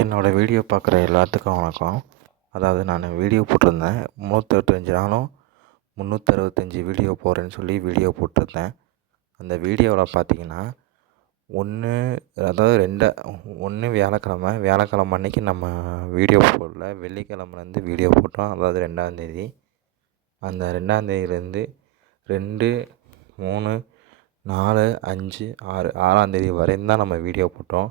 என்னோடய வீடியோ பார்க்குற எல்லாத்துக்கும் வணக்கம். அதாவது நான் வீடியோ போட்டிருந்தேன். 365 நாளும் 365 வீடியோ போடுறேன்னு சொல்லி வீடியோ போட்டிருந்தேன். அந்த வீடியோவில் பார்த்தீங்கன்னா, 1 அதாவது 1 வியாழக்கிழமை அன்னைக்கு நம்ம வீடியோ போடல. வெள்ளிக்கிழமைலேருந்து வீடியோ போட்டோம். அதாவது 2ஆந்தேதி. அந்த 2ஆந்தேதியிலேருந்து 2, 3, 4, 5, 6 6ஆந்தேதி வரையும் தான் நம்ம வீடியோ போட்டோம்.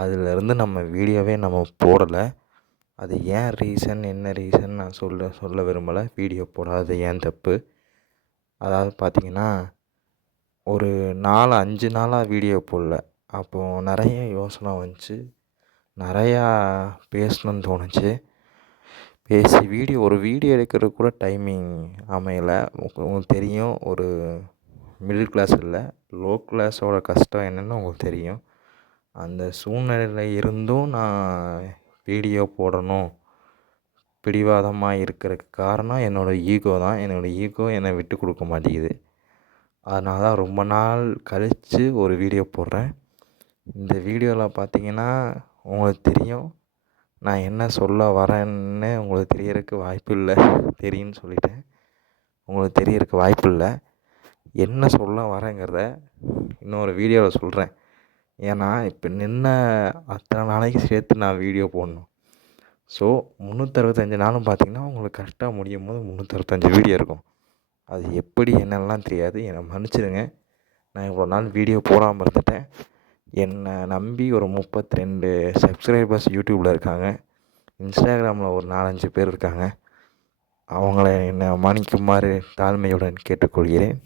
அதிலேருந்து நம்ம வீடியோவே நம்ம போடலை. அது ஏன் ரீசன், என்ன ரீசன் நான் சொல்ல விரும்பலை. வீடியோ போடாதது ஏன் தப்பு. அதாவது பார்த்திங்கன்னா, ஒரு 5 நாளாக வீடியோ போடல. அப்போது நிறைய யோசனை வந்துச்சு. நிறையா பேசணுன்னு தோணுச்சு. ஒரு வீடியோ எடுக்கிறதுக்கு கூட டைமிங் அமையலை. உங்களுக்கு தெரியும், ஒரு மிடில் கிளாஸ் இல்லை, லோ கிளாஸோட கஷ்டம் என்னென்னு உங்களுக்கு தெரியும். அந்த சூழ்நிலையில் இருந்தும் நான் வீடியோ போடணும் பிடிவாதமாக இருக்கிறதுக்கு காரணம் என்னோடய ஈகோ தான். என்னோடய ஈகோ என்னை விட்டு கொடுக்க மாட்டேங்குது. அதனால தான் ரொம்ப நாள் கழித்து ஒரு வீடியோ போடுறேன். இந்த வீடியோவில் பார்த்திங்கன்னா, உங்களுக்கு தெரியும் நான் என்ன சொல்ல வரேன்னு. உங்களுக்கு தெரியறதுக்கு வாய்ப்பு இல்லை. தெரியும்னு சொல்லிட்டேன். உங்களுக்கு தெரியறதுக்கு வாய்ப்பு இல்லை. என்ன சொல்ல வரேங்கிறத இன்னொரு வீடியோவில் சொல்கிறேன். ஏன்னா இப்போ அத்தனை நாளைக்கு சேர்த்து நான் வீடியோ போடணும். ஸோ 365 நாளும் பார்த்திங்கன்னா, உங்களுக்கு கரெக்டாக முடியும் போது 365 வீடியோ இருக்கும். அது எப்படி என்னெல்லாம் தெரியாது. என்னை மன்னிச்சிடுங்க. நான் இவ்வளோ நாள் வீடியோ போடாமல் இருந்துட்டேன். என்னை நம்பி ஒரு 32 சப்ஸ்கிரைபர்ஸ் யூடியூப்பில் இருக்காங்க. இன்ஸ்டாகிராமில் ஒரு 4-5 பேர் இருக்காங்க. அவங்கள என்னை மன்னிக்குமாறு தாழ்மையுடன் கேட்டுக்கொள்கிறேன்.